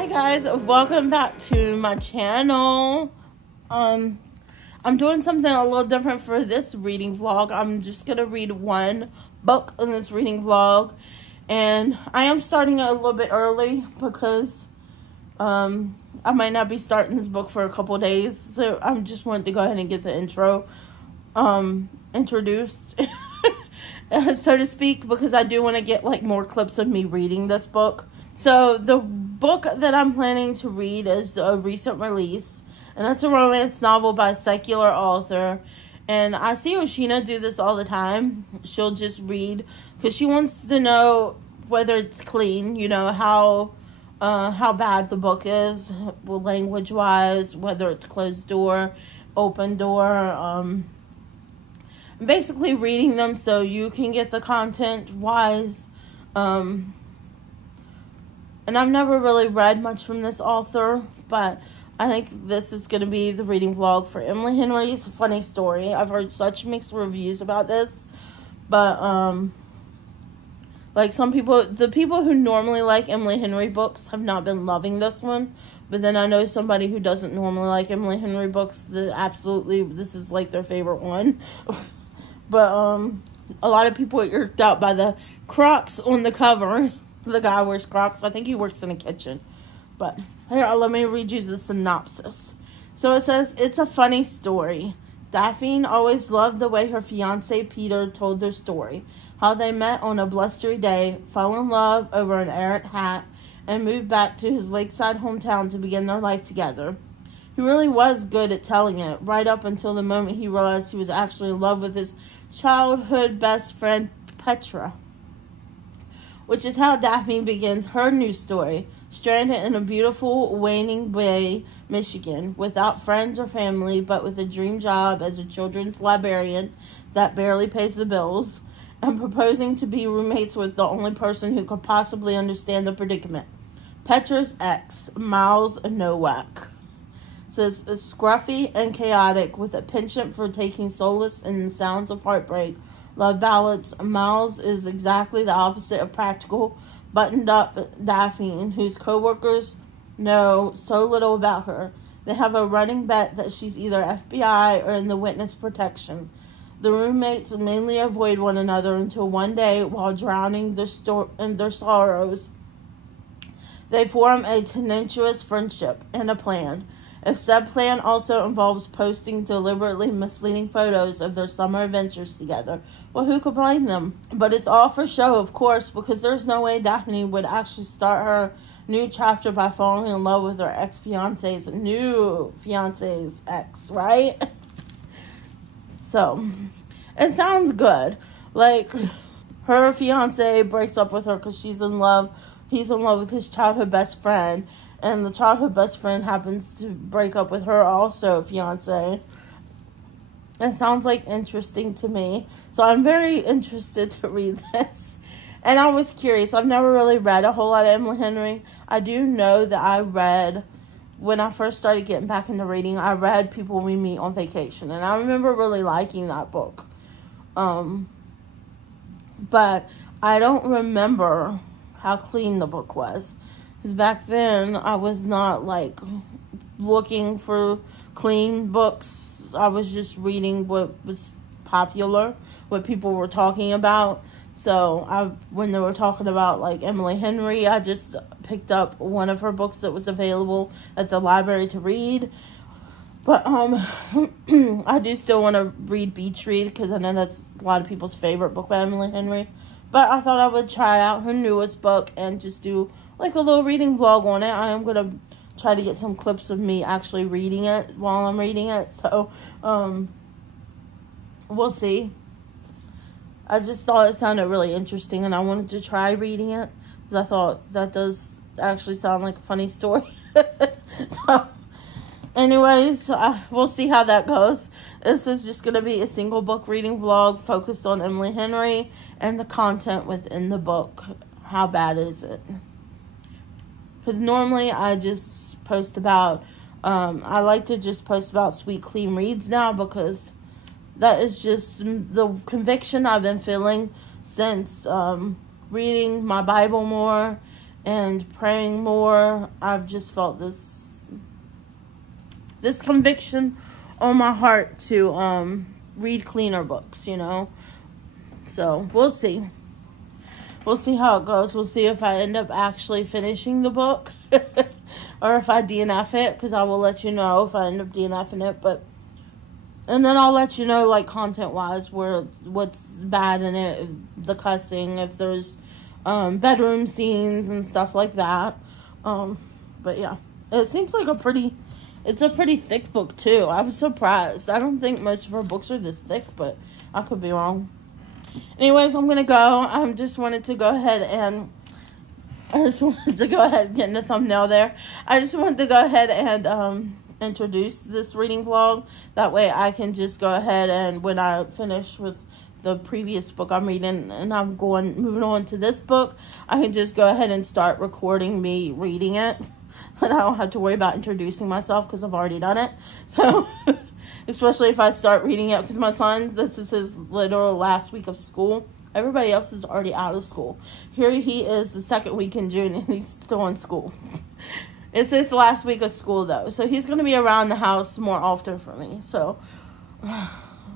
Hi guys, welcome back to my channel. I'm doing something a little different for this reading vlog. I'm just gonna read one book in this reading vlog, and I am starting it a little bit early because I might not be starting this book for a couple days, so I'm just wanted to go ahead and get the intro introduced so to speak, because I do want to get like more clips of me reading this book. So the book that I'm planning to read is a recent release, and it's a romance novel by a secular author. And I see Oshina do this all the time. She'll just read because she wants to know whether it's clean, you know, how bad the book is, language wise, whether it's closed door, open door, basically reading them so you can get the content wise. And I've never really read much from this author, but I think this is going to be the reading vlog for Emily Henry's Funny Story. I've heard such mixed reviews about this, but like some people, the people who normally like Emily Henry books have not been loving this one. But then I know somebody who doesn't normally like Emily Henry books that absolutely, this is like their favorite one. But a lot of people are irked out by the Crocs on the cover. The guy wears Crocs. I think he works in a kitchen. But here, let me read you the synopsis. So it says, it's a funny story. Daphne always loved the way her fiancé Peter told their story. How they met on a blustery day, fell in love over an errant hat, and moved back to his lakeside hometown to begin their life together. He really was good at telling it, right up until the moment he realized he was actually in love with his childhood best friend, Petra. Which is how Daphne begins her new story, stranded in a beautiful Waning Bay, Michigan, without friends or family, but with a dream job as a children's librarian that barely pays the bills, and proposing to be roommates with the only person who could possibly understand the predicament, Petra's ex, Miles Nowak. Says, it's scruffy and chaotic, with a penchant for taking solace in the sounds of heartbreak. Love ballads. Miles is exactly the opposite of practical, buttoned-up Daphne, whose co-workers know so little about her. They have a running bet that she's either FBI or in the witness protection. The roommates mainly avoid one another until one day, while drowning in their sorrows, they form a tenacious friendship and a plan. If said plan also involves posting deliberately misleading photos of their summer adventures together, well, who could blame them? But it's all for show, of course, because there's no way Daphne would actually start her new chapter by falling in love with her ex-fiance's new fiance's ex, right? So, it sounds good. Like, her fiance breaks up with her because she's in love. He's in love with his childhood best friend. And the childhood best friend happens to break up with her also, fiance. It sounds like interesting to me. So I'm very interested to read this. And I was curious. I've never really read a whole lot of Emily Henry. I do know that I read, when I first started getting back into reading, I read People We Meet on Vacation. And I remember really liking that book. But I don't remember how clean the book was. Because back then, I was not, like, looking for clean books. I was just reading what was popular, what people were talking about. So, when they were talking about, like, Emily Henry, I just picked up one of her books that was available at the library to read. But, I do still want to read Beach Read, because I know that's a lot of people's favorite book by Emily Henry. But I thought I would try out her newest book and just do like a little reading vlog on it. I am going to try to get some clips of me actually reading it while I'm reading it. So, we'll see. I just thought it sounded really interesting and I wanted to try reading it. Because I thought that does actually sound like a funny story. So, anyways, we'll see how that goes. This is just going to be a single book reading vlog focused on Emily Henry and the content within the book. How bad is it? Because normally I just post about, I like to just post about sweet, clean reads now because that is just the conviction I've been feeling since reading my Bible more and praying more, I've just felt this conviction on my heart to read cleaner books, you know. So we'll see. We'll see how it goes. We'll see if I end up actually finishing the book or if I DNF it, because I will let you know if I end up DNFing it. And then I'll let you know, like, content-wise, what's bad in it, the cussing, if there's bedroom scenes and stuff like that. But yeah, it seems like it's a pretty thick book too. I was surprised. I don't think most of her books are this thick, but I could be wrong. Anyways, I'm gonna go. I just wanted to go ahead and get in the thumbnail there. I just wanted to go ahead and introduce this reading vlog. That way I can just go ahead and when I finish with the previous book I'm reading and I'm moving on to this book, I can just go ahead and start recording me reading it. And I don't have to worry about introducing myself because I've already done it. So, especially if I start reading it, because my son, this is his literal last week of school. Everybody else is already out of school. Here he is the second week in June and he's still in school. It's his last week of school though. So he's going to be around the house more often for me. So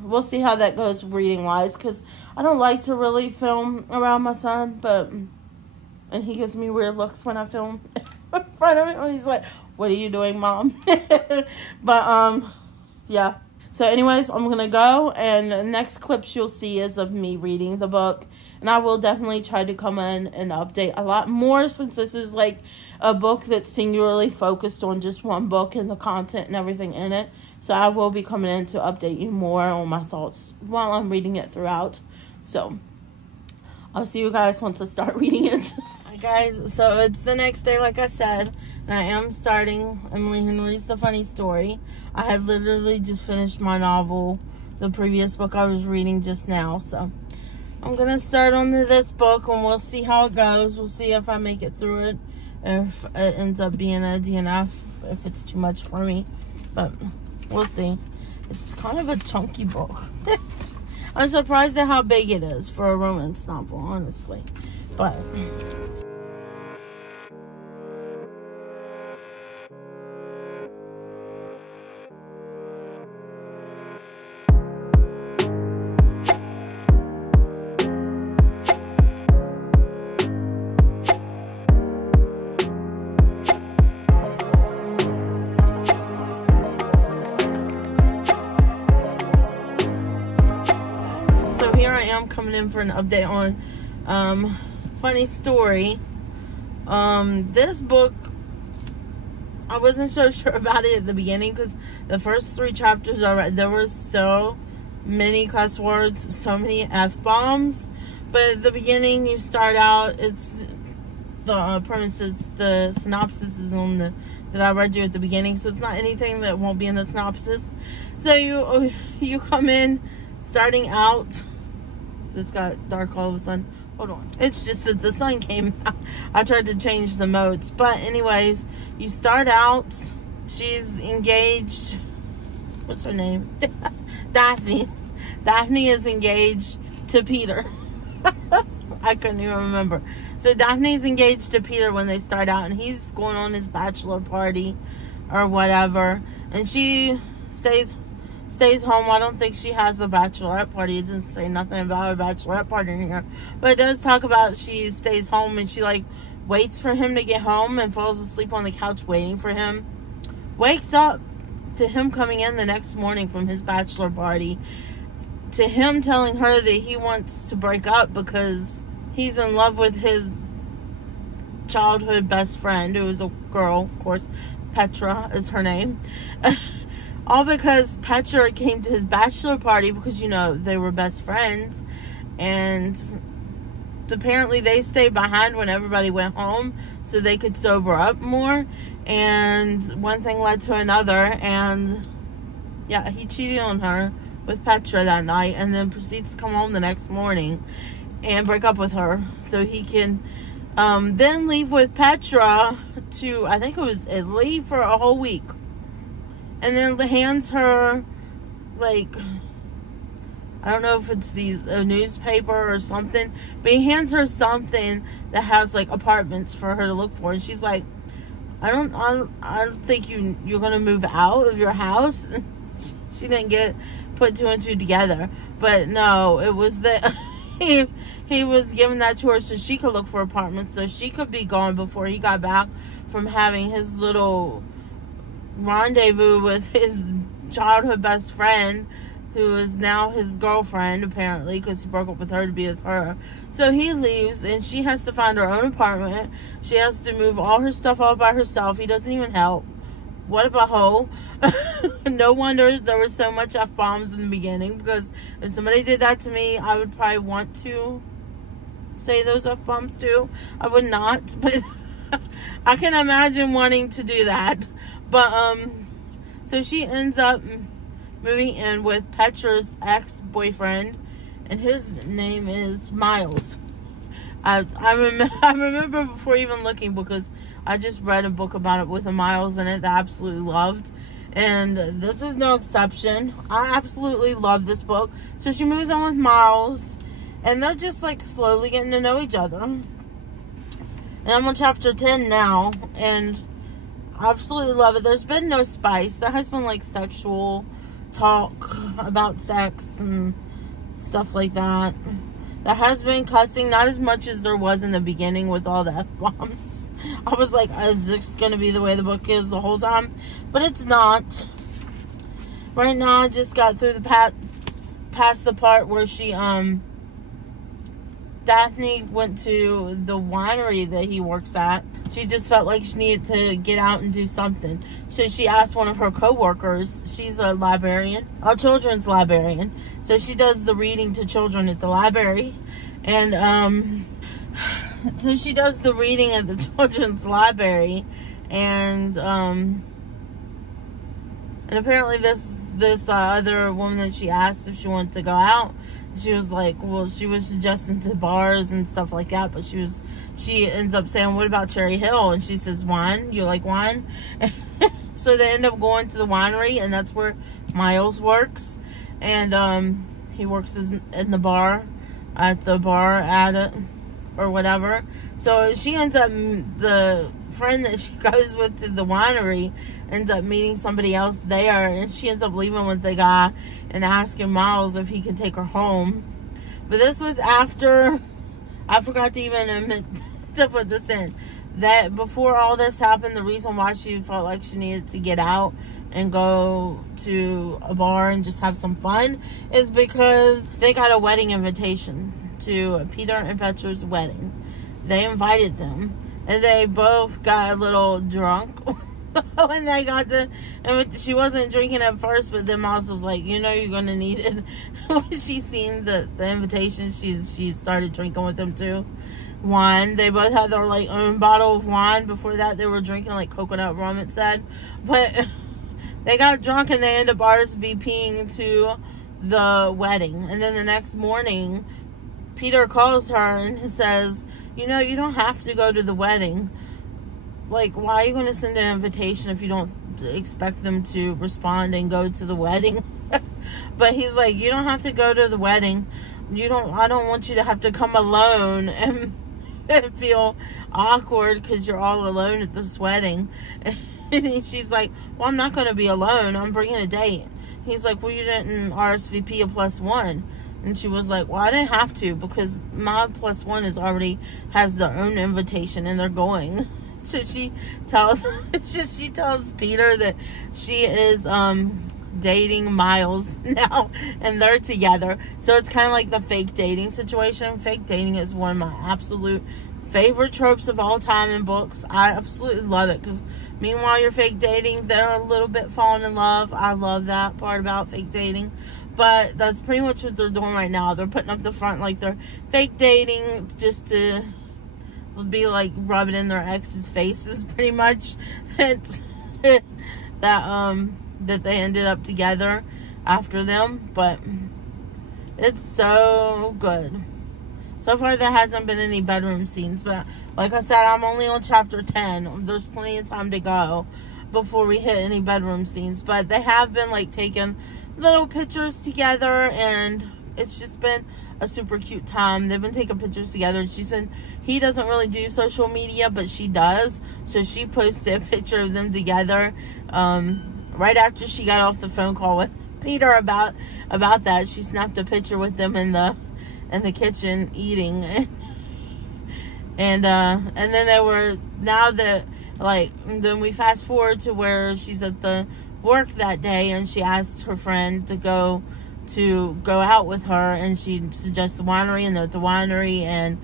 we'll see how that goes reading wise, because I don't like to really film around my son, and he gives me weird looks when I film in front of him. He's like, what are you doing, Mom? But yeah. So anyways, I'm gonna go, and the next clips you'll see is of me reading the book, and I will definitely try to come in and update a lot more, since this is like a book that's singularly focused on just one book and the content and everything in it. So I will be coming in to update you more on my thoughts while I'm reading it throughout. So I'll see you guys once I start reading it. Hi guys, so it's the next day, like I said, and I am starting Emily Henry's The Funny Story. I had literally just finished my novel, the previous book I was reading just now. So I'm going to start on this book and we'll see how it goes. We'll see if I make it through it, if it ends up being a DNF, if it's too much for me. But we'll see. It's kind of a chunky book. I'm surprised at how big it is for a romance novel, honestly. But coming in for an update on Funny Story. This book, I wasn't so sure about it at the beginning because the first 3 chapters there were so many cuss words, so many F-bombs. But at the beginning, you start out, it's the premises, the synopsis is on that I read you at the beginning, so it's not anything that won't be in the synopsis. So you come in starting out. This got dark all of a sudden. Hold on. It's just that the sun came out. I tried to change the modes. But anyways, you start out. She's engaged. What's her name? Daphne. Daphne is engaged to Peter. I couldn't even remember. So Daphne's engaged to Peter when they start out. And he's going on his bachelor party or whatever. And she stays home. I don't think she has the bachelorette party. It doesn't say nothing about her bachelorette party in here. But it does talk about she stays home and she like waits for him to get home and falls asleep on the couch waiting for him. Wakes up to him coming in the next morning from his bachelor party. To him telling her that he wants to break up because he's in love with his childhood best friend, who is a girl, of course. Petra is her name. All because Petra came to his bachelor party because, you know, they were best friends. And apparently they stayed behind when everybody went home so they could sober up more. And one thing led to another. And, yeah, he cheated on her with Petra that night. And then proceeds to come home the next morning and break up with her. So he can then leave with Petra to, I think it was Italy for a whole week. And then hands her, like, I don't know if it's a newspaper or something, but he hands her something that has like apartments for her to look for, and she's like, I don't think you're gonna move out of your house. She didn't get put two and two together, but no, it was that he was giving that to her so she could look for apartments, so she could be gone before he got back from having his little rendezvous with his childhood best friend, who is now his girlfriend, apparently, because he broke up with her to be with her. So he leaves, and she has to find her own apartment. She has to move all her stuff all by herself. He doesn't even help. What a butthole. No wonder there was so much F-bombs in the beginning, because if somebody did that to me, I would probably want to say those F-bombs too. I would not, but I can imagine wanting to do that. But, so she ends up moving in with Petra's ex-boyfriend, and his name is Miles. I remember before even looking, because I just read a book about it with a Miles in it that I absolutely loved, and this is no exception. I absolutely love this book. So she moves on with Miles, and they're just like slowly getting to know each other. And I'm on chapter 10 now, and I absolutely love it. There's been no spice. There has been like sexual talk about sex and stuff like that. There has been cussing, not as much as there was in the beginning with all the F-bombs. I was like, is this going to be the way the book is the whole time? But it's not. Right now, I just got through the past the part where she, Daphne went to the winery that he works at. She just felt like she needed to get out and do something. So she asked one of her co-workers, she's a librarian, a children's librarian. So she does the reading to children at the library. And so she does the reading at the children's library. And apparently this other woman that she asked if she wanted to go out, she was like, well, she was suggesting to bars and stuff like that, but she ends up saying, what about Cherry Hill? And she says, wine? You like wine? So they end up going to the winery, and that's where Miles works. And he works in the bar, at it, or whatever. So she ends up, the friend that she goes with to the winery ends up meeting somebody else there, and she ends up leaving with the guy and asking Miles if he could take her home. But this was after, I forgot to even admit to put this in, that before all this happened, the reason why she felt like she needed to get out and go to a bar and just have some fun is because they got a wedding invitation to Peter and Petra's wedding. They invited them, and they both got a little drunk when they got she wasn't drinking at first, but then Miles was like, you know, you're going to need it. When she seen the invitation, she started drinking with them too. Wine. They both had their like own bottle of wine. Before that, they were drinking like coconut rum, it said. But they got drunk, and they ended up RSVPing to the wedding. And then the next morning, Peter calls her and says, you know, you don't have to go to the wedding. Like, why are you going to send an invitation if you don't expect them to respond and go to the wedding? But he's like, you don't have to go to the wedding. I don't want you to have to come alone and feel awkward because you're all alone at this wedding. And she's like, well, I'm not going to be alone. I'm bringing a date. He's like, well, you didn't RSVP a +1. And she was like, well, I didn't have to because my +1 is already has their own invitation and they're going. So she tells Peter that she is dating Miles now, and they're together. So it's kind of like the fake dating situation. Fake dating is one of my absolute favorite tropes of all time in books. I absolutely love it because meanwhile you're fake dating, they're a little bit falling in love. I love that part about fake dating. But that's pretty much what they're doing right now. They're putting up the front like they're fake dating just to be like rubbing in their ex's faces, pretty much. that they ended up together after them. But it's so good. So far there hasn't been any bedroom scenes, but like I said, I'm only on chapter 10. There's plenty of time to go before we hit any bedroom scenes. But they have been like taking little pictures together and it's just been a super cute time. They've been taking pictures together. He doesn't really do social media, but she does. So she posted a picture of them together right after she got off the phone call with Peter about that. She snapped a picture with them in the kitchen eating. And then they were, now that, like, then we fast forward to where she's at the work that day, and she asks her friend to go out with her, and she suggests the winery, and they're at the winery, and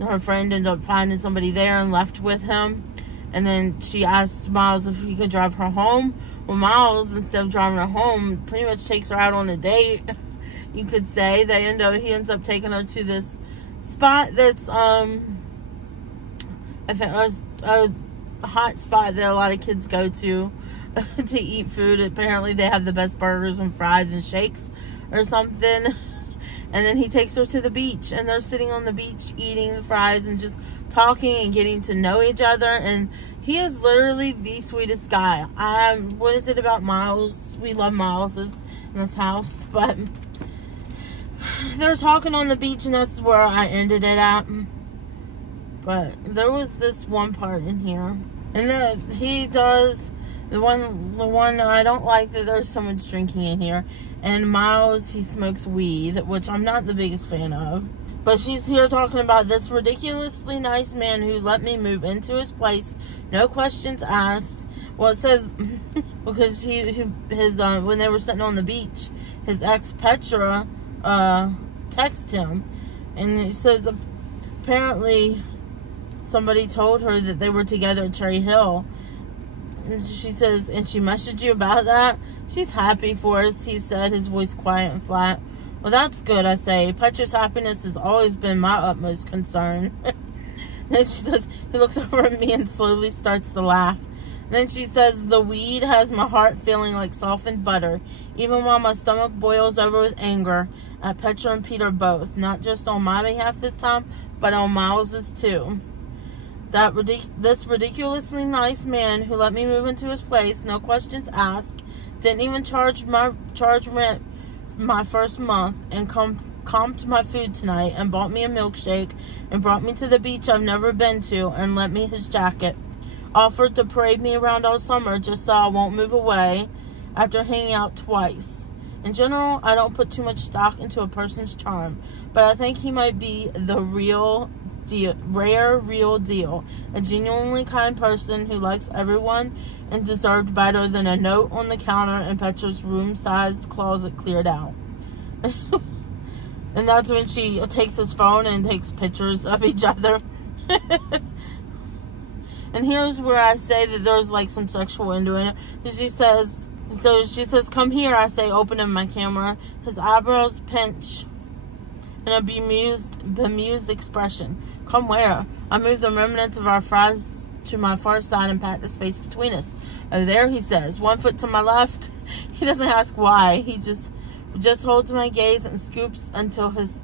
her friend ended up finding somebody there and left with him. And then she asked Miles if he could drive her home. Well, Miles, instead of driving her home, pretty much takes her out on a date, you could say. He ends up taking her to this spot that's I think a hot spot that a lot of kids go to eat food. Apparently they have the best burgers and fries and shakes or something. And then he takes her to the beach, and they're sitting on the beach eating the fries and just talking and getting to know each other. And he is literally the sweetest guy. What is it about Miles? We love Miles in this house, but they're talking on the beach, and that's where I ended it at. But there was this one part in here, and then he does the one I don't like, that there's so much drinking in here. And Miles, he smokes weed, which I'm not the biggest fan of. But she's here talking about this ridiculously nice man who let me move into his place, no questions asked. Well, it says because when they were sitting on the beach, his ex Petra texted him, and it says apparently somebody told her that they were together at Cherry Hill. And she says, and she messaged you about that? She's happy for us, he said, his voice quiet and flat. Well, that's good, I say. Petra's happiness has always been my utmost concern. And she says, he looks over at me and slowly starts to laugh. And then she says, the weed has my heart feeling like softened butter, even while my stomach boils over with anger at Petra and Peter both. Not just on my behalf this time, but on Miles's too. This ridiculously nice man who let me move into his place, no questions asked, didn't even charge rent my first month, and comped my food tonight, and bought me a milkshake, and brought me to the beach I've never been to, and lent me his jacket. Offered to parade me around all summer just so I won't move away after hanging out twice. In general, I don't put too much stock into a person's charm, but I think he might be the real deal, a genuinely kind person who likes everyone and deserved better than a note on the counter and Petra's room-sized closet cleared out. And that's when she takes his phone and takes pictures of each other. And here's where I say that there's like some sexual innuendo. She says, come here, I say, opening my camera. His eyebrows pinch in a bemused expression. Come where? I move the remnants of our fries to my far side and pat the space between us. Over there, he says, 1 foot to my left. He doesn't ask why. He just holds my gaze and scoots until his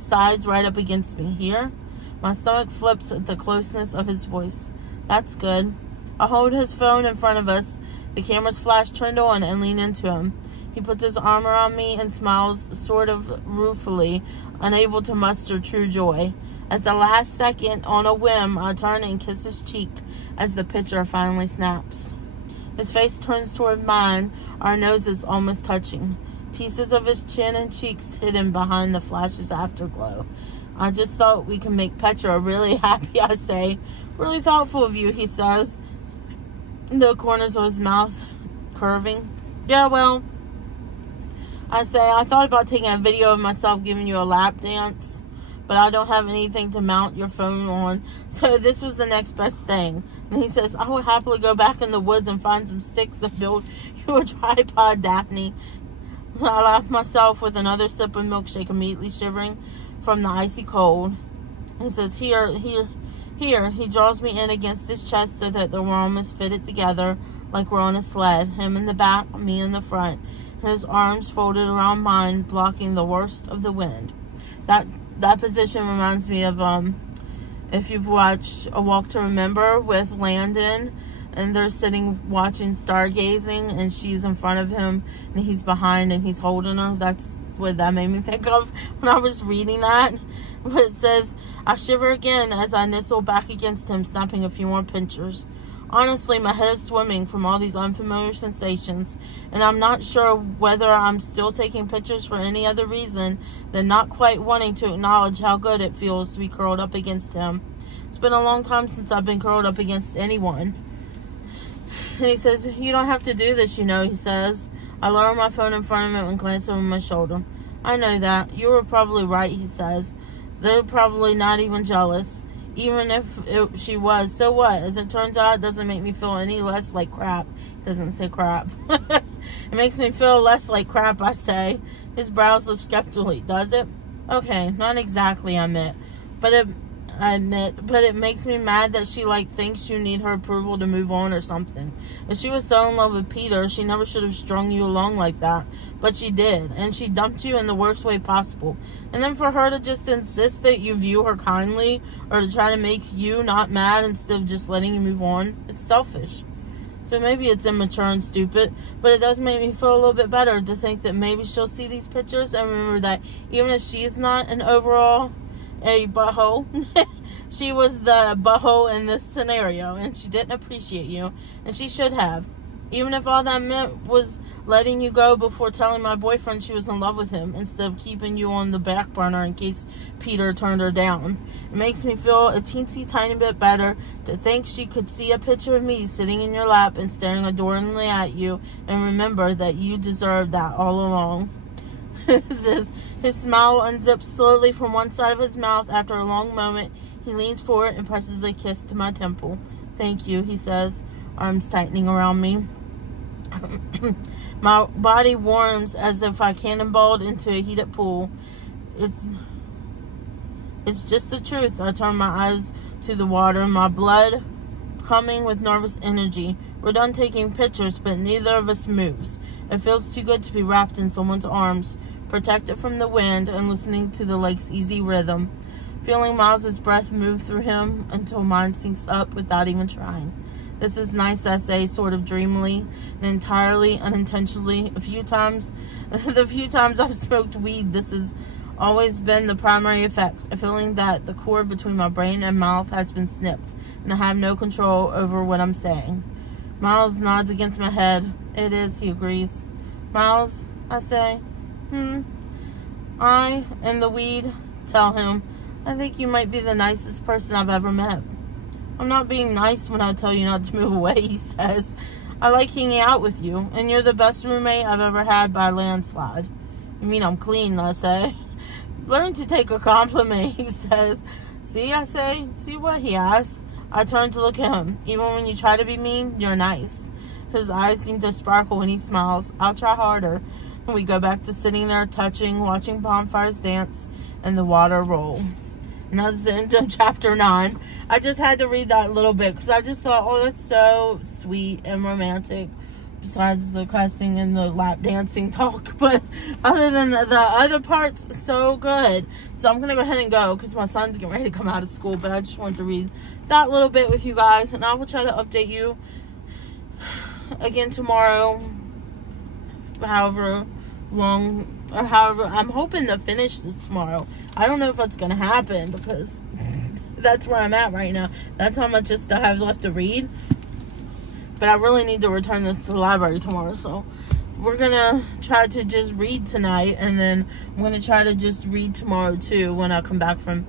sides right up against me. Here, my stomach flips at the closeness of his voice. That's good. I hold his phone in front of us. The camera's flash turned on, and lean into him. He puts his arm around me and smiles sort of ruefully, unable to muster true joy. At the last second, on a whim, I turn and kiss his cheek as the picture finally snaps. His face turns toward mine, our noses almost touching. Pieces of his chin and cheeks hidden behind the flash's afterglow. I just thought we could make Petra really happy, I say. Really thoughtful of you, he says, the corners of his mouth curving. Yeah, well, I say, I thought about taking a video of myself giving you a lap dance, but I don't have anything to mount your phone on, so this was the next best thing. And he says, I would happily go back in the woods and find some sticks and build you a tripod, Daphne. I laughed myself with another sip of milkshake, immediately shivering from the icy cold. And he says, here. He draws me in against his chest so that we're almost fitted together like we're on a sled. Him in the back, me in the front. And his arms folded around mine, blocking the worst of the wind. That position reminds me of, if you've watched A Walk to Remember with Landon, and they're sitting watching stargazing, and she's in front of him, and he's behind, and he's holding her. That's what that made me think of when I was reading that. But it says, I shiver again as I nestle back against him, snapping a few more pinchers. Honestly, my head is swimming from all these unfamiliar sensations, and I'm not sure whether I'm still taking pictures for any other reason than not quite wanting to acknowledge how good it feels to be curled up against him. It's been a long time since I've been curled up against anyone. And he says, you don't have to do this, you know, he says. I lower my phone in front of him and glance over my shoulder. I know that. You were probably right, he says. They're probably not even jealous. Even if she was, so what? As it turns out, it doesn't make me feel any less like crap. It doesn't say crap. It makes me feel less like crap, I say. His brows lift skeptically. Does it? Okay, not exactly, I admit. But it makes me mad that she, thinks you need her approval to move on or something. If she was so in love with Peter, she never should have strung you along like that. But she did, and she dumped you in the worst way possible. And then for her to just insist that you view her kindly, or to try to make you not mad instead of just letting you move on, it's selfish. So maybe it's immature and stupid, but it does make me feel a little bit better to think that maybe she'll see these pictures and remember that even if she's not an overall a butthole, she was the butthole in this scenario, and she didn't appreciate you, and she should have. Even if all that meant was letting you go before telling my boyfriend she was in love with him, instead of keeping you on the back burner in case Peter turned her down. It makes me feel a teensy tiny bit better to think she could see a picture of me sitting in your lap and staring adoringly at you, and remember that you deserved that all along. His smile unzips slowly from one side of his mouth. After a long moment, he leans forward and presses a kiss to my temple. Thank you, he says, arms tightening around me. My body warms as if I cannonballed into a heated pool. It's just the truth. I turn my eyes to the water, my blood humming with nervous energy. We're done taking pictures, but neither of us moves. It feels too good to be wrapped in someone's arms, protected from the wind, and listening to the lake's easy rhythm. Feeling Miles's breath move through him until mine sinks up without even trying. This is nice, I say, sort of dreamily and entirely unintentionally. The few times I've smoked weed, this has always been the primary effect. A feeling that the cord between my brain and mouth has been snipped, and I have no control over what I'm saying. Miles nods against my head. It is, he agrees. Miles, I say. I and the weed tell him, I think you might be the nicest person I've ever met. I'm not being nice when I tell you not to move away, he says. I like hanging out with you, and you're the best roommate I've ever had by a landslide. You mean I'm clean, I say. Learn to take a compliment, he says. See, I say. See what, he asks. I turn to look at him. Even when you try to be mean, you're nice. His eyes seem to sparkle when he smiles. I'll try harder. And we go back to sitting there, touching, watching bonfires dance, and the water roll. And that's the end of chapter 9. I just had to read that little bit because I just thought, oh, that's so sweet and romantic. Besides the cussing and the lap dancing talk. But other than the other parts, so good. So I'm going to go ahead and go because my son's getting ready to come out of school. But I just wanted to read that little bit with you guys. And I will try to update you again tomorrow. However long, or however, I'm hoping to finish this tomorrow. I don't know if that's going to happen because that's where I'm at right now. That's how much I still have left to read. But I really need to return this to the library tomorrow. So we're going to try to just read tonight. And then I'm going to try to just read tomorrow too when I come back from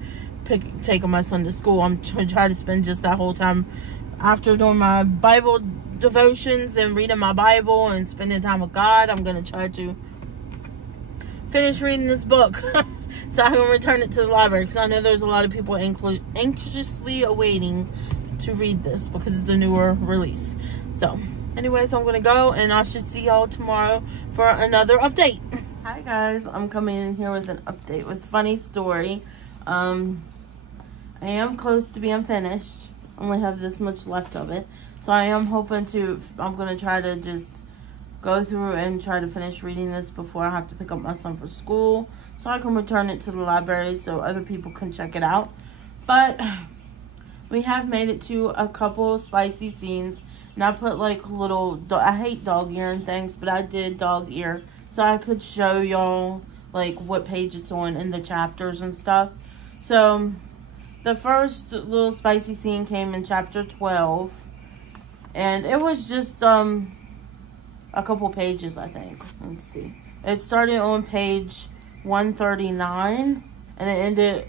taking my son to school. I'm going to try to spend just that whole time after doing my Bible devotions and reading my Bible and spending time with God. I'm going to try to finish reading this book. So I can return it to the library because I know there's a lot of people anxiously awaiting to read this because it's a newer release. So anyways, I'm gonna go and I should see y'all tomorrow for another update. Hi guys, I'm coming in here with an update with funny story. I am close to being finished. I only have this much left of it, so I am hoping to, I'm gonna try to just go through and try to finish reading this before I have to pick up my son for school, so I can return it to the library so other people can check it out. But we have made it to a couple spicy scenes, and I put like little, I hate dog ear and things, but I did dog ear so I could show y'all like what page it's on in the chapters and stuff. So the first little spicy scene came in chapter 12, and it was just a couple pages, I think. Let's see. It started on page 139, and it ended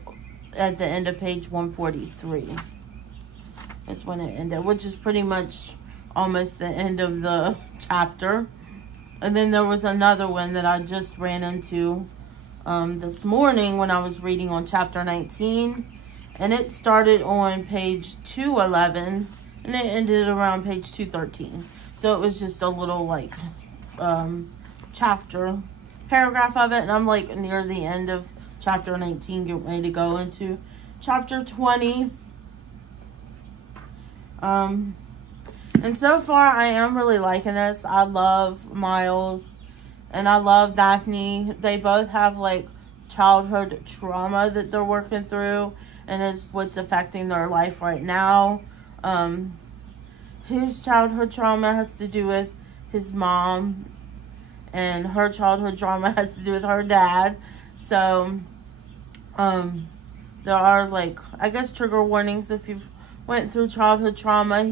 at the end of page 143. That's when it ended, which is pretty much almost the end of the chapter. And then there was another one that I just ran into this morning when I was reading on chapter 19. And it started on page 211, and it ended around page 213. So it was just a little, like, chapter paragraph of it. And I'm, like, near the end of chapter 19, getting ready to go into chapter 20. And so far, I am really liking this. I love Miles, and I love Daphne. They both have, like, childhood trauma that they're working through, and it's what's affecting their life right now. His childhood trauma has to do with his mom, and her childhood trauma has to do with her dad. So, there are, like, I guess trigger warnings if you've went through childhood trauma.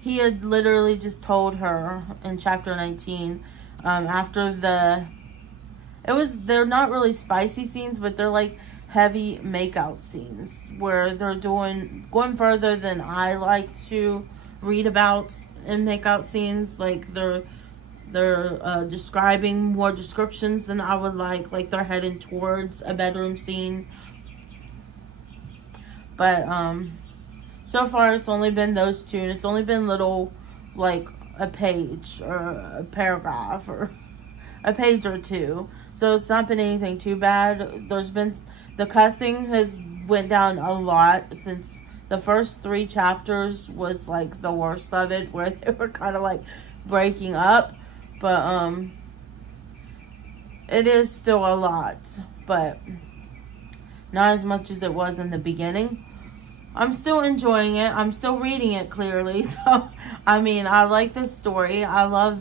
He had literally just told her in chapter 19, after they're not really spicy scenes, but they're like heavy makeout scenes where they're going further than I like to read about in makeout scenes. Like they're describing more descriptions than I would like they're heading towards a bedroom scene. But so far it's only been those two, and it's only been little, like a page or a paragraph or a page or two. So it's not been anything too bad. The cussing has went down a lot since the first 3 chapters was like the worst of it, where they were kind of like breaking up. But it is still a lot, but not as much as it was in the beginning. I'm still enjoying it. I'm still reading it clearly. So, I mean, I like this story. I love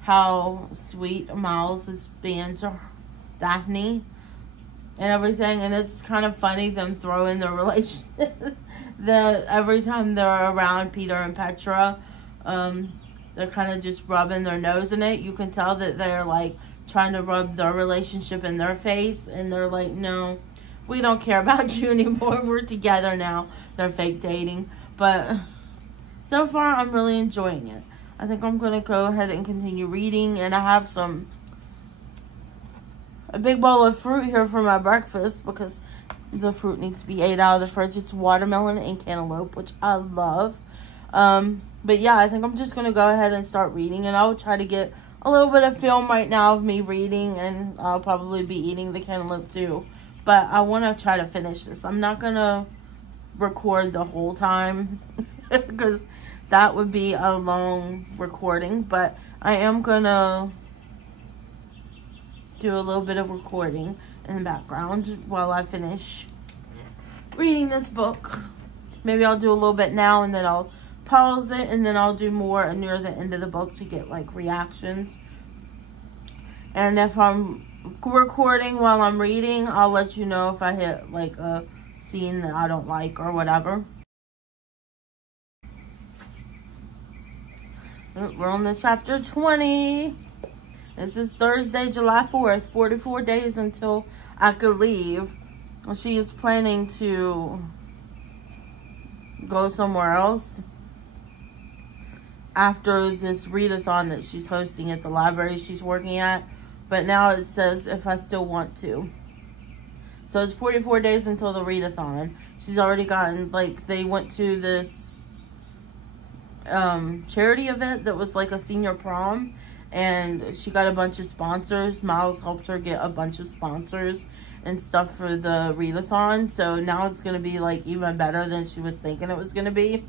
how sweet Miles is being to Daphne and everything. And it's kind of funny them throwing their relationship. Every time they're around Peter and Petra, they're kind of just rubbing their nose in it. You can tell that they're like trying to rub their relationship in their face. And they're like, no, we don't care about you anymore. We're together now. They're fake dating. But so far, I'm really enjoying it. I think I'm going to go ahead and continue reading. And I have a big bowl of fruit here for my breakfast, because the fruit needs to be ate out of the fridge. It's watermelon and cantaloupe, which I love. But yeah, I think I'm just going to go ahead and start reading. And I'll try to get a little bit of film right now of me reading. And I'll probably be eating the cantaloupe too. But I want to try to finish this. I'm not going to record the whole time because that would be a long recording. But I am going to do a little bit of recording in the background while I finish reading this book. Maybe I'll do a little bit now, and then I'll pause it, and then I'll do more near the end of the book to get like reactions. And if I'm recording while I'm reading, I'll let you know if I hit like a scene that I don't like or whatever. We're on to chapter 20. This is Thursday, July 4th, 44 days until I could leave. She is planning to go somewhere else after this readathon that she's hosting at the library she's working at. But now it says if I still want to. So it's 44 days until the readathon. She's already gotten, like, they went to this charity event that was like a senior prom. And she got a bunch of sponsors. Miles helped her get a bunch of sponsors and stuff for the readathon. So now it's going to be, like, even better than she was thinking it was going to be.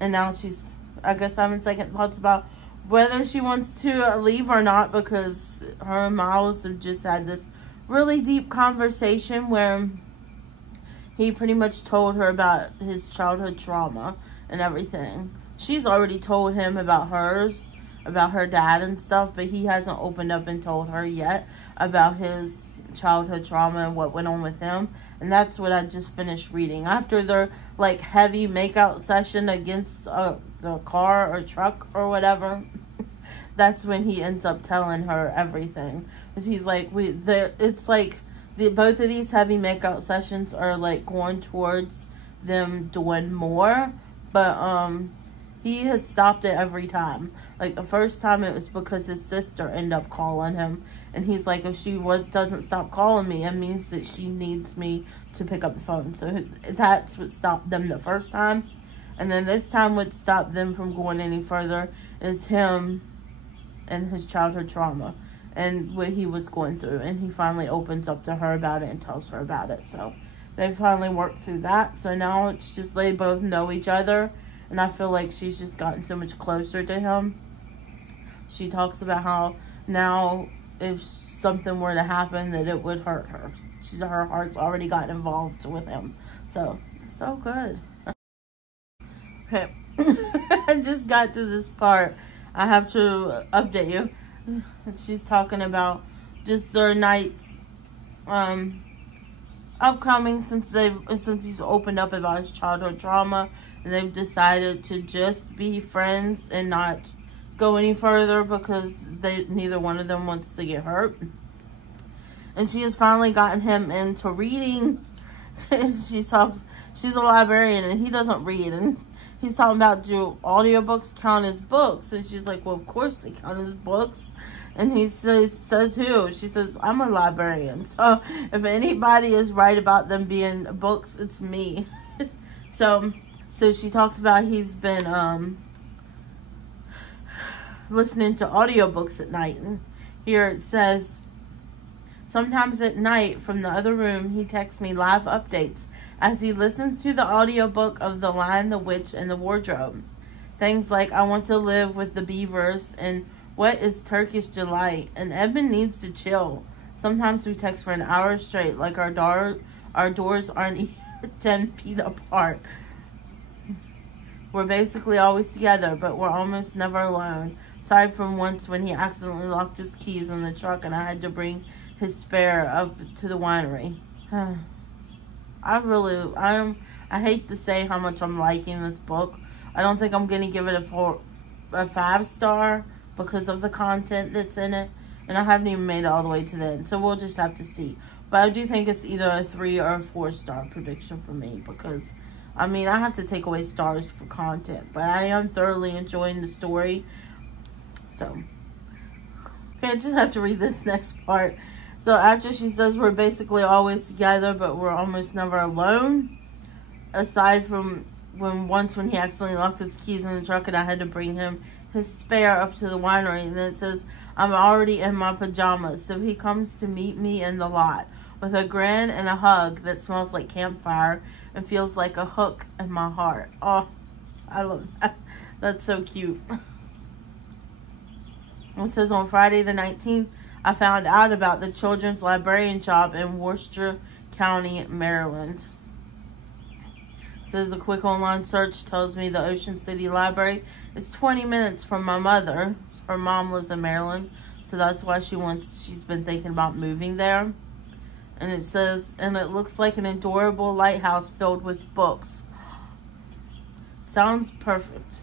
And now she's, I guess, having second thoughts about whether she wants to leave or not, because her and Miles have just had this really deep conversation where he pretty much told her about his childhood trauma and everything. She's already told him about hers, about her dad and stuff, but he hasn't opened up and told her yet about his childhood trauma and what went on with him. And that's what I just finished reading. After their like heavy makeout session against the car or truck or whatever, that's when he ends up telling her everything. Because he's like, it's like both of these heavy makeout sessions are like going towards them doing more, but he has stopped it every time. Like the first time it was because his sister ended up calling him, and he's like, if she doesn't stop calling me, it means that she needs me to pick up the phone. So that's what stopped them the first time. And then this time what stopped them from going any further is him and his childhood trauma and what he was going through. And he finally opens up to her about it and tells her about it. So they finally worked through that. So now it's just they both know each other. And I feel like she's just gotten so much closer to him. She talks about how now if something were to happen that it would hurt her. Her heart's already gotten involved with him. So, it's so good. Okay. I just got to this part. I have to update you. She's talking about just their nights upcoming since he's opened up about his childhood trauma, and they've decided to just be friends and not go any further because neither one of them wants to get hurt. And she has finally gotten him into reading. She's a librarian and he doesn't read, and he's talking about, do audiobooks count as books? And she's like, well, of course they count as books. And he says who? She says, I'm a librarian. So if anybody is right about them being books, it's me. So she talks about he's been listening to audiobooks at night. And here it says, sometimes at night from the other room, he texts me live updates as he listens to the audiobook of The Lion, the Witch, and the Wardrobe. Things like, I want to live with the beavers, and what is Turkish delight? And Edmund needs to chill. Sometimes we text for an hour straight, like our doors aren't even 10 feet apart. We're basically always together, but we're almost never alone. Aside from once when he accidentally locked his keys in the truck and I had to bring his spare up to the winery. I hate to say how much I'm liking this book. I don't think I'm going to give it a 5-star because of the content that's in it. And I haven't even made it all the way to the end. So we'll just have to see. But I do think it's either a 3 or a 4-star prediction for me. Because, I mean, I have to take away stars for content. But I am thoroughly enjoying the story. So, okay, I just have to read this next part. So after she says we're basically always together, but we're almost never alone. Aside from once when he accidentally locked his keys in the truck and I had to bring him his spare up to the winery. And then it says, I'm already in my pajamas. So he comes to meet me in the lot with a grin and a hug that smells like campfire and feels like a hook in my heart. Oh, I love that. That's so cute. It says on Friday the 19th, I found out about the children's librarian job in Worcester County, Maryland. It says a quick online search tells me the Ocean City Library is 20 minutes from my mother. Her mom lives in Maryland, so that's why she's been thinking about moving there. And it says, and it looks like an adorable lighthouse filled with books. Sounds perfect.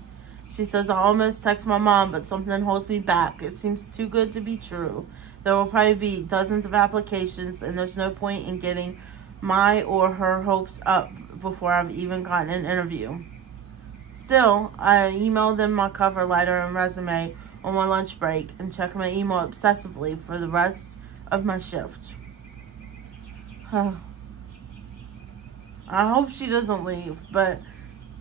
She says, I almost text my mom, but something holds me back. It seems too good to be true. There will probably be dozens of applications, and there's no point in getting my or her hopes up before I've even gotten an interview. Still, I emailed them my cover letter and resume on my lunch break and check my email obsessively for the rest of my shift. I hope she doesn't leave, but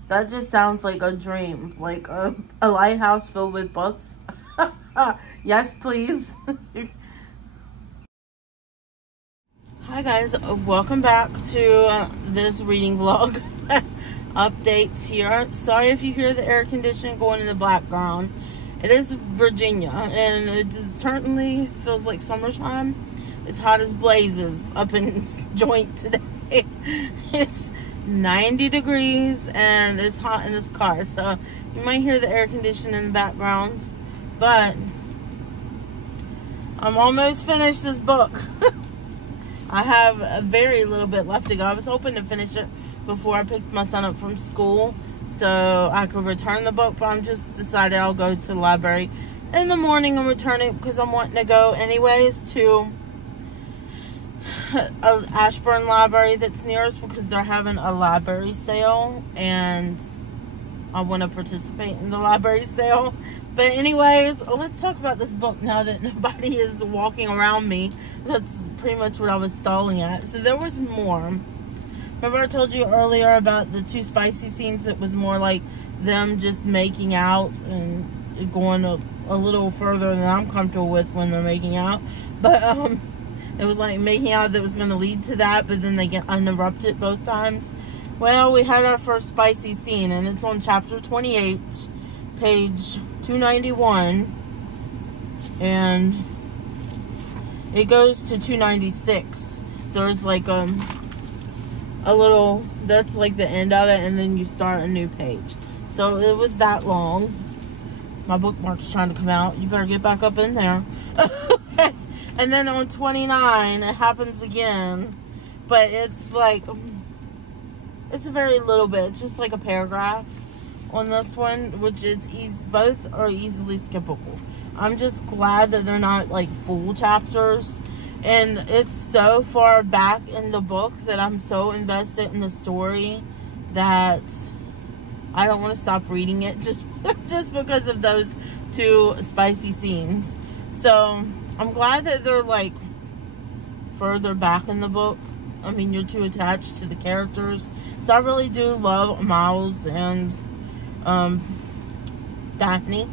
that just sounds like a dream. Like a lighthouse filled with books. Yes, please. Hi guys, welcome back to this reading vlog. Updates here. Sorry if you hear the air conditioning going in the background. It is Virginia, and it certainly feels like summertime. It's hot as blazes up in this joint today. It's 90 degrees, and it's hot in this car. So you might hear the air conditioning in the background, but I'm almost finished this book. I have a very little bit left to go. I was hoping to finish it before I picked my son up from school so I could return the book, but I'm just decided I'll go to the library in the morning and return it because I'm wanting to go anyways to Ashburn library that's near us because they're having a library sale and I want to participate in the library sale. But anyways, let's talk about this book now that nobody is walking around me. That's pretty much what I was stalling at. So there was more. Remember I told you earlier about the 2 spicy scenes? It was more like them just making out and going a little further than I'm comfortable with when they're making out. But it was like making out that was going to lead to that, but then they get uninterrupted both times. Well, we had our first spicy scene, and it's on chapter 28, page 291, and it goes to 296. There's like a little, that's like the end of it, and then you start a new page. So it was that long. My bookmark's trying to come out. You better get back up in there. And then on 29, it happens again. But it's like, it's a very little bit. It's just like a paragraph on this one, which is both are easily skippable. I'm just glad that they're not like full chapters. And it's so far back in the book that I'm so invested in the story that I don't want to stop reading it just because of those 2 spicy scenes. So I'm glad that they're like further back in the book. I mean, you're too attached to the characters. So I really do love Miles and Daphne.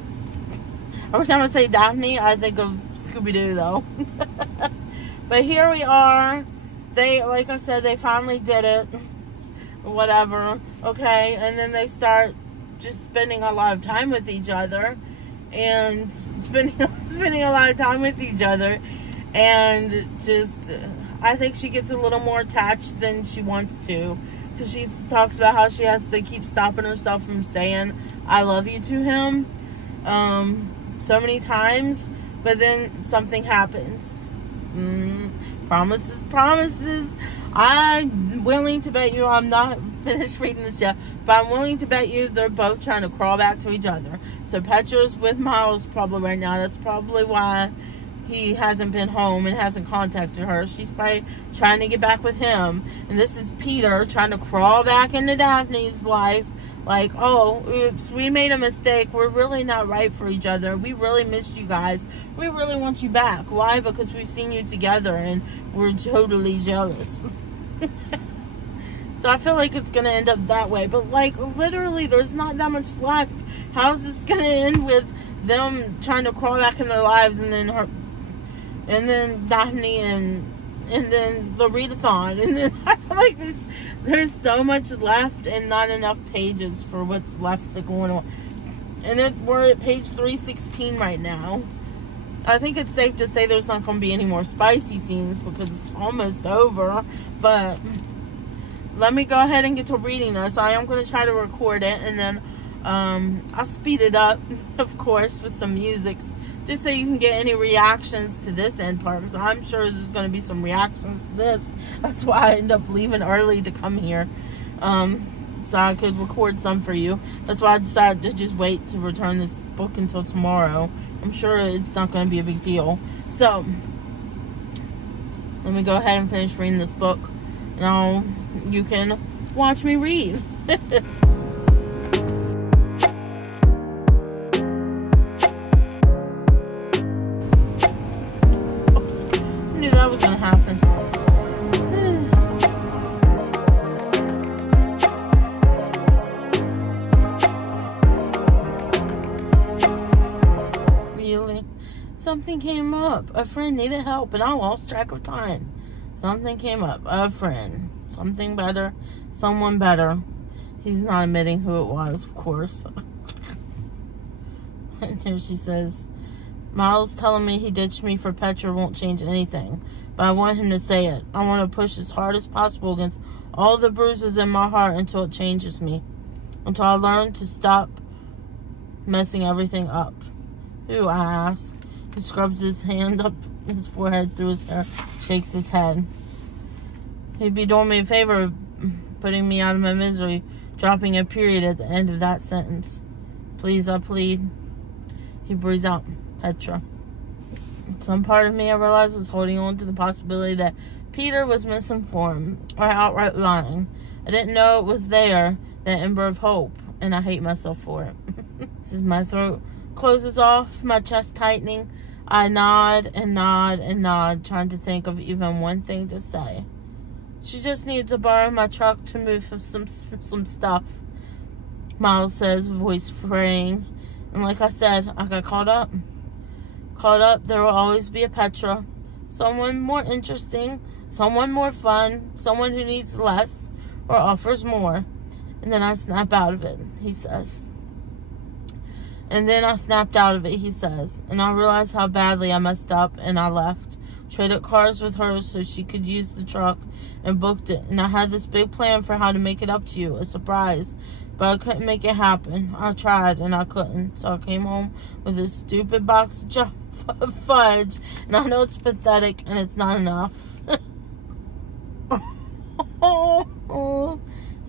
Every time I say Daphne, I think of Scooby-Doo though. But here we are. They, like I said, they finally did it. Whatever. Okay, and then they start just spending a lot of time with each other. And spending a lot of time with each other. And just, I think she gets a little more attached than she wants to. Because she talks about how she has to keep stopping herself from saying, I love you to him. So many times. But then something happens. Promises. I'm willing to bet you, I'm not finished reading this yet, but I'm willing to bet you they're both trying to crawl back to each other. So Petra's with Miles probably right now. That's probably why he hasn't been home and hasn't contacted her. She's probably trying to get back with him. And this is Peter trying to crawl back into Daphne's life. Like, oh, oops, we made a mistake. We're really not right for each other. We really missed you guys. We really want you back. Why? Because we've seen you together and we're totally jealous. So I feel like it's going to end up that way. But, like, literally, there's not that much left. How's this going to end with them trying to crawl back in their lives and then Daphne and then the readathon, and then I feel like there's so much left and not enough pages for what's left going on. And we're at page 316 right now. I think it's safe to say there's not going to be any more spicy scenes because it's almost over. But let me go ahead and get to reading this. I am going to try to record it, and then I'll speed it up, of course, with some music, just so you can get any reactions to this end part, because I'm sure there's going to be some reactions to this. That's why I end up leaving early to come here, so I could record some for you. That's why I decided to just wait to return this book until tomorrow. I'm sure it's not going to be a big deal. So, let me go ahead and finish reading this book. Now, you can watch me read. That was gonna happen. Really? Something came up. A friend needed help and I lost track of time. Something came up. A friend. Something better. Someone better. He's not admitting who it was, of course. And here she says, Miles telling me he ditched me for Petra won't change anything, but I want him to say it. I want to push as hard as possible against all the bruises in my heart until it changes me. Until I learn to stop messing everything up. Who, I ask. He scrubs his hand up his forehead through his hair, shakes his head. He'd be doing me a favor, putting me out of my misery, dropping a period at the end of that sentence. Please, I plead. He breathes out, Petra. Some part of me, I realized, was holding on to the possibility that Peter was misinformed or outright lying. I didn't know it was there, that ember of hope, and I hate myself for it. As my throat closes off, my chest tightening, I nod and nod and nod, trying to think of even one thing to say. She just needs to borrow my truck to move some stuff, Miles says, voice fraying. And like I said, I got caught up. Caught up, there will always be a Petra. Someone more interesting, someone more fun, someone who needs less or offers more. And then I snap out of it, he says. And then I snapped out of it, he says. And I realized how badly I messed up, and I left. Traded cars with her so she could use the truck, and booked it. And I had this big plan for how to make it up to you, a surprise. But I couldn't make it happen. I tried, and I couldn't. So I came home with this stupid box of fudge. And I know it's pathetic, and it's not enough.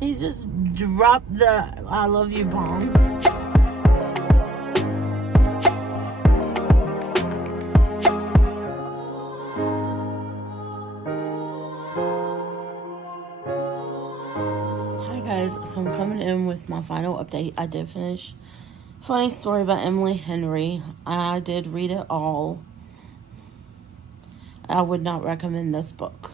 He just dropped the I love you bomb. So I'm coming in with my final update. I did finish Funny Story by Emily Henry. I did read it all. I would not recommend this book.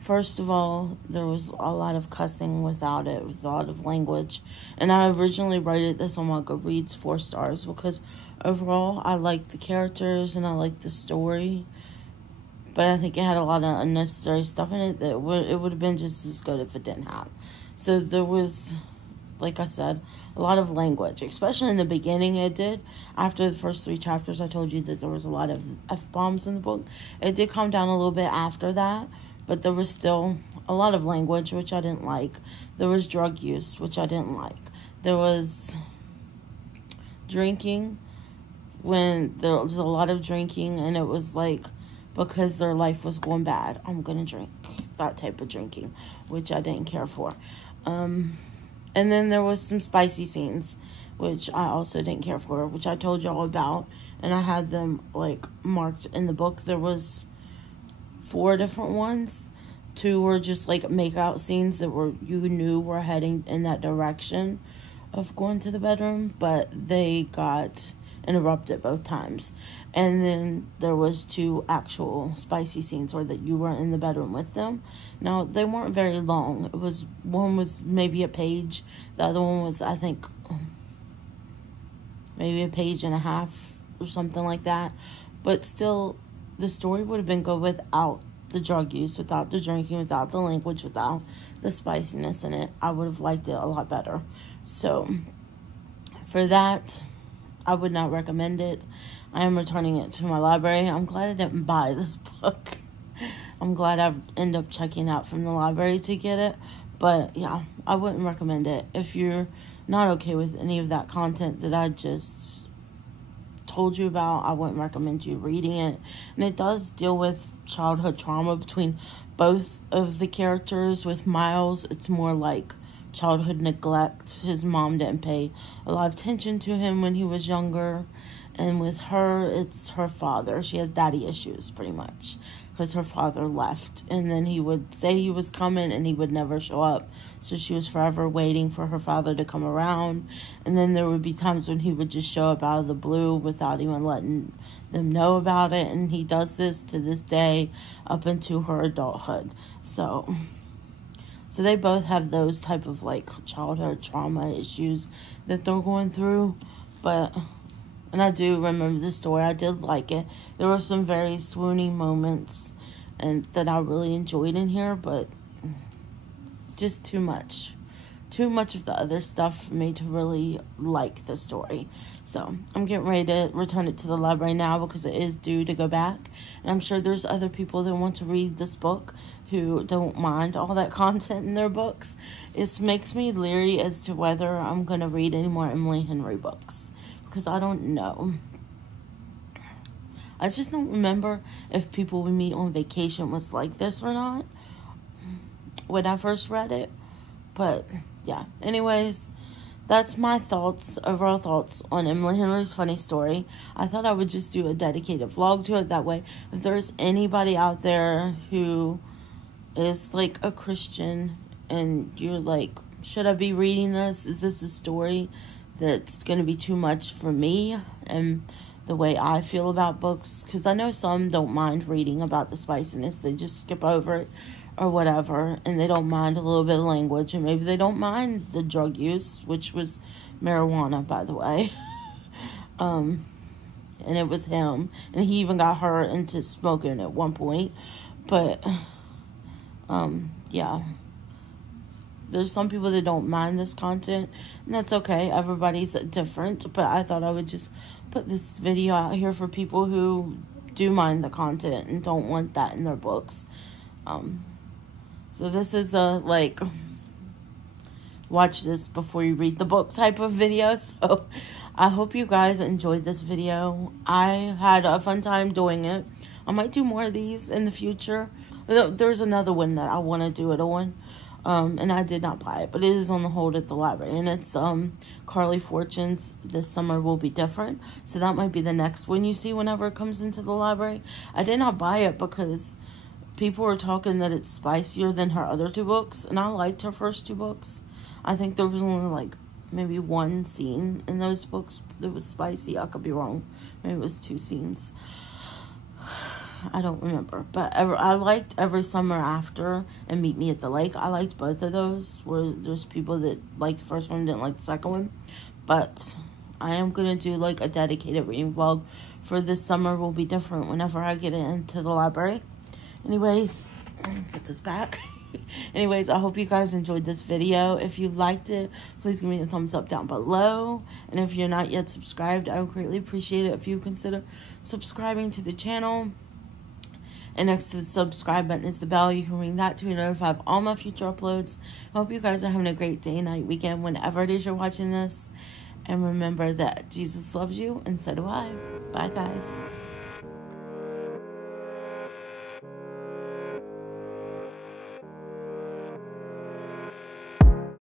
First of all, there was a lot of cussing without it, with a lot of language. And I originally rated this on my Goodreads 4 stars because overall I liked the characters and I liked the story. But I think it had a lot of unnecessary stuff in it that it would have been just as good if it didn't have. So there was, like I said, a lot of language, especially in the beginning it did. After the first 3 chapters, I told you that there was a lot of F-bombs in the book. It did calm down a little bit after that, but there was still a lot of language, which I didn't like. There was drug use, which I didn't like. There was drinking, when there was a lot of drinking, and it was like, because their life was going bad, I'm going to drink. That type of drinking, which I didn't care for. And then there was some spicy scenes, which I also didn't care for, which I told y'all about. And I had them, like, marked in the book. There was 4 different ones. 2 were just, like, make-out scenes that you knew were heading in that direction of going to the bedroom. But they got interrupted both times. And then there was 2 actual spicy scenes where that you were in the bedroom with them. Now, they weren't very long. One was maybe a page. The other one was, I think, maybe a page and a half or something like that. But still, the story would have been good without the drug use, without the drinking, without the language, without the spiciness in it. I would have liked it a lot better. So, for that, I would not recommend it. I am returning it to my library. I'm glad I didn't buy this book. I'm glad I ended up checking out from the library to get it. But, yeah, I wouldn't recommend it. If you're not okay with any of that content that I just told you about, I wouldn't recommend you reading it. And it does deal with childhood trauma between both of the characters. With Miles, it's more like childhood neglect. His mom didn't pay a lot of attention to him when he was younger. And with her, it's her father. She has daddy issues, pretty much, because her father left. And then he would say he was coming, and he would never show up. So she was forever waiting for her father to come around. And then there would be times when he would just show up out of the blue without even letting them know about it. And he does this to this day up into her adulthood. So they both have those type of, like, childhood trauma issues that they're going through. And I do remember the story. I did like it. There were some very swooning moments and that I really enjoyed in here, but just too much. Too much of the other stuff for me to really like the story. So I'm getting ready to return it to the library now because it is due to go back. And I'm sure there's other people that want to read this book who don't mind all that content in their books. It makes me leery as to whether I'm going to read any more Emily Henry books. Because I don't know. I just don't remember if People We Meet on Vacation was like this or not when I first read it. But yeah, anyways, that's my thoughts, overall thoughts on Emily Henry's Funny Story. I thought I would just do a dedicated vlog to it. That way, if there's anybody out there who is like a Christian and you're like, should I be reading this? Is this a story that's going to be too much for me and the way I feel about books? Because I know some don't mind reading about the spiciness. They just skip over it or whatever, and they don't mind a little bit of language, and maybe they don't mind the drug use, which was marijuana, by the way. And it was him, and he even got her into smoking at one point. But yeah, there's some people that don't mind this content, and that's okay. Everybody's different, but I thought I would just put this video out here for people who do mind the content and don't want that in their books. So this is a, like, watch this before you read the book type of video. So I hope you guys enjoyed this video. I had a fun time doing it. I might do more of these in the future. There's another one that I want to do it on. And I did not buy it, but it is on the hold at the library. And it's Carly Fortune's This Summer Will Be Different. So that might be the next one you see whenever it comes into the library. I did not buy it because people were talking that it's spicier than her other two books, and I liked her first two books. I think there was only like maybe one scene in those books that was spicy. I could be wrong. Maybe it was 2 scenes. I don't remember. But I liked Every Summer After and Meet Me at the Lake. I liked both of those. Where there's people that liked the first one and didn't like the second one. But I am going to do like a dedicated reading vlog for This Summer Will Be Different whenever I get into the library. Anyways, put this back. Anyways, I hope you guys enjoyed this video. If you liked it, please give me a thumbs up down below. And if you're not yet subscribed, I would greatly appreciate it if you consider subscribing to the channel. And next to the subscribe button is the bell. You can ring that to be notified of all my future uploads. I hope you guys are having a great day, night, weekend, whenever it is you're watching this. And remember that Jesus loves you, and so do I. Bye, guys.